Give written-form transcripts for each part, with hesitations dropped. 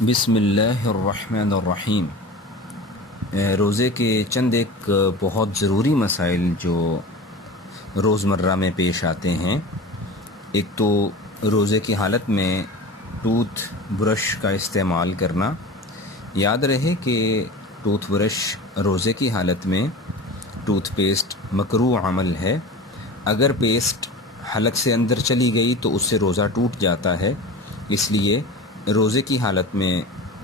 بسم اللہ الرحمن الرحیم۔ روزے کے چند ایک بہت ضروری مسائل جو روزمرہ میں پیش آتے ہیں۔ ایک تو روزے کی حالت میں ٹوتھ برش کا استعمال کرنا۔ یاد رہے کہ ٹوتھ برش روزے کی حالت میں ٹوتھ پیسٹ مکروہ عمل ہے۔ اگر پیسٹ حلق سے اندر چلی گئی تو اس سے روزہ ٹوٹ جاتا ہے، اس لیے روزے کی حالت میں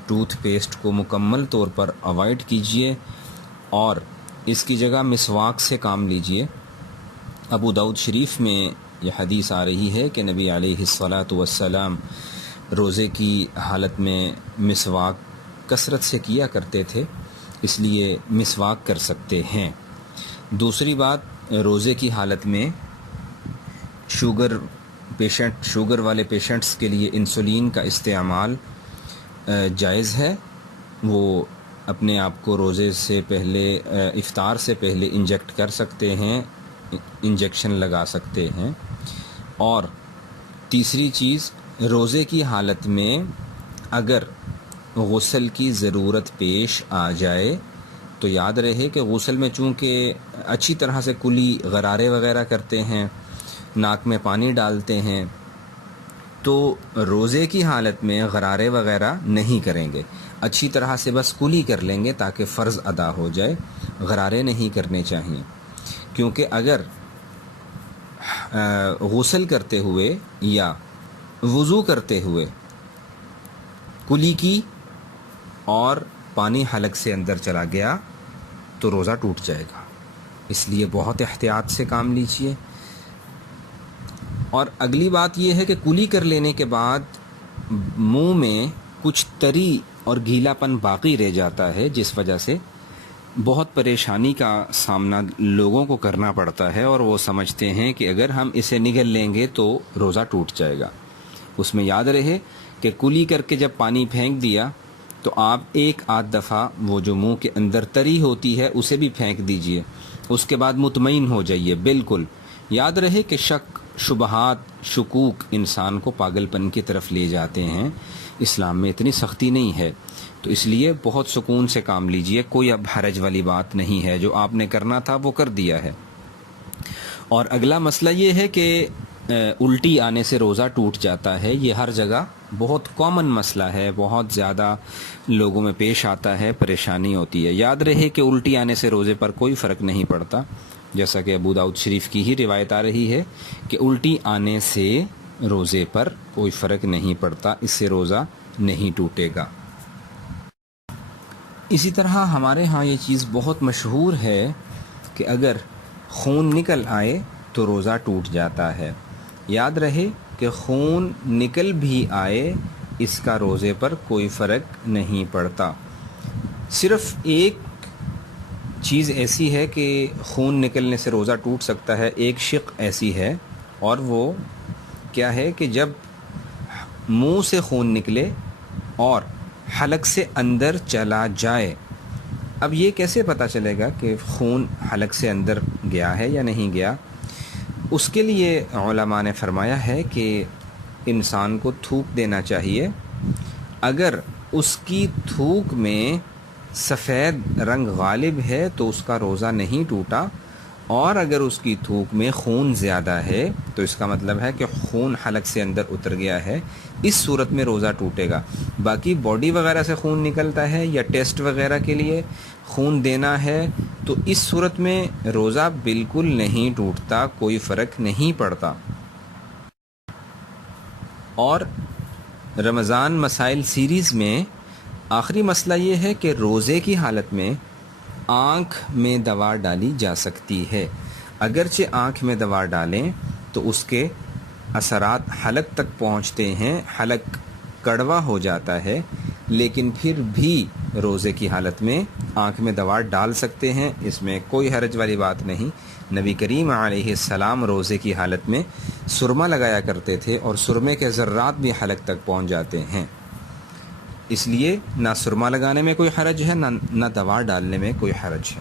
ٹوتھ پیسٹ کو مکمل طور پر اوائڈ کیجیے اور اس کی جگہ مسواک سے کام لیجیے۔ ابو داؤد شریف میں یہ حدیث آ رہی ہے کہ نبی علیہ الصلاۃ والسلام روزے کی حالت میں مسواک کثرت سے کیا کرتے تھے، اس لیے مسواک کر سکتے ہیں۔ دوسری بات، روزے کی حالت میں شوگر والے پیشنٹس کے لیے انسولین کا استعمال جائز ہے۔ وہ اپنے آپ کو روزے سے پہلے افطار سے پہلے انجیکٹ کر سکتے ہیں، انجیکشن لگا سکتے ہیں۔ اور تیسری چیز، روزے کی حالت میں اگر غسل کی ضرورت پیش آ جائے تو یاد رہے کہ غسل میں چونکہ اچھی طرح سے کلی غرارے وغیرہ کرتے ہیں، ناک میں پانی ڈالتے ہیں، تو روزے کی حالت میں غرارے وغیرہ نہیں کریں گے، اچھی طرح سے بس کلی کر لیں گے تاکہ فرض ادا ہو جائے۔ غرارے نہیں کرنے چاہیے، کیونکہ اگر غسل کرتے ہوئے یا وضو کرتے ہوئے کلی کی اور پانی حلق سے اندر چلا گیا تو روزہ ٹوٹ جائے گا، اس لیے بہت احتیاط سے کام لیجیے۔ اور اگلی بات یہ ہے کہ کلی کر لینے کے بعد منہ میں کچھ تری اور گیلا پن باقی رہ جاتا ہے، جس وجہ سے بہت پریشانی کا سامنا لوگوں کو کرنا پڑتا ہے، اور وہ سمجھتے ہیں کہ اگر ہم اسے نگل لیں گے تو روزہ ٹوٹ جائے گا۔ اس میں یاد رہے کہ کلی کر کے جب پانی پھینک دیا تو آپ ایک آدھ دفعہ وہ جو منہ کے اندر تری ہوتی ہے اسے بھی پھینک دیجئے، اس کے بعد مطمئن ہو جائیے۔ بالکل یاد رہے کہ شک، شبہات، شکوک انسان کو پاگل پن کی طرف لے جاتے ہیں۔ اسلام میں اتنی سختی نہیں ہے، تو اس لیے بہت سکون سے کام لیجئے، کوئی اب حرج والی بات نہیں ہے، جو آپ نے کرنا تھا وہ کر دیا ہے۔ اور اگلا مسئلہ یہ ہے کہ الٹی آنے سے روزہ ٹوٹ جاتا ہے۔ یہ ہر جگہ بہت کامن مسئلہ ہے، بہت زیادہ لوگوں میں پیش آتا ہے، پریشانی ہوتی ہے۔ یاد رہے کہ الٹی آنے سے روزے پر کوئی فرق نہیں پڑتا، جیسا کہ ابو داؤد شریف کی ہی روایت آ رہی ہے کہ الٹی آنے سے روزے پر کوئی فرق نہیں پڑتا، اس سے روزہ نہیں ٹوٹے گا۔ اسی طرح ہمارے ہاں یہ چیز بہت مشہور ہے کہ اگر خون نکل آئے تو روزہ ٹوٹ جاتا ہے۔ یاد رہے کہ خون نکل بھی آئے، اس کا روزے پر کوئی فرق نہیں پڑتا۔ صرف ایک چیز ایسی ہے کہ خون نکلنے سے روزہ ٹوٹ سکتا ہے، ایک شق ایسی ہے، اور وہ کیا ہے کہ جب منہ سے خون نکلے اور حلق سے اندر چلا جائے۔ اب یہ کیسے پتہ چلے گا کہ خون حلق سے اندر گیا ہے یا نہیں گیا؟ اس کے لیے علماء نے فرمایا ہے کہ انسان کو تھوک دینا چاہیے۔ اگر اس کی تھوک میں سفید رنگ غالب ہے تو اس کا روزہ نہیں ٹوٹا، اور اگر اس کی تھوک میں خون زیادہ ہے تو اس کا مطلب ہے کہ خون حلق سے اندر اتر گیا ہے، اس صورت میں روزہ ٹوٹے گا۔ باقی باڈی وغیرہ سے خون نکلتا ہے یا ٹیسٹ وغیرہ کے لیے خون دینا ہے تو اس صورت میں روزہ بالکل نہیں ٹوٹتا، کوئی فرق نہیں پڑتا۔ اور رمضان مسائل سیریز میں آخری مسئلہ یہ ہے کہ روزے کی حالت میں آنکھ میں دوا ڈالی جا سکتی ہے۔ اگرچہ آنکھ میں دوا ڈالیں تو اس کے اثرات حلق تک پہنچتے ہیں، حلق کڑوا ہو جاتا ہے، لیکن پھر بھی روزے کی حالت میں آنکھ میں دوا ڈال سکتے ہیں، اس میں کوئی حرج والی بات نہیں۔ نبی کریم علیہ السلام روزے کی حالت میں سرما لگایا کرتے تھے، اور سرمے کے ذرات بھی حلق تک پہنچ جاتے ہیں، اس لیے نہ سرما لگانے میں کوئی حرج ہے، نہ دوا ڈالنے میں کوئی حرج ہے۔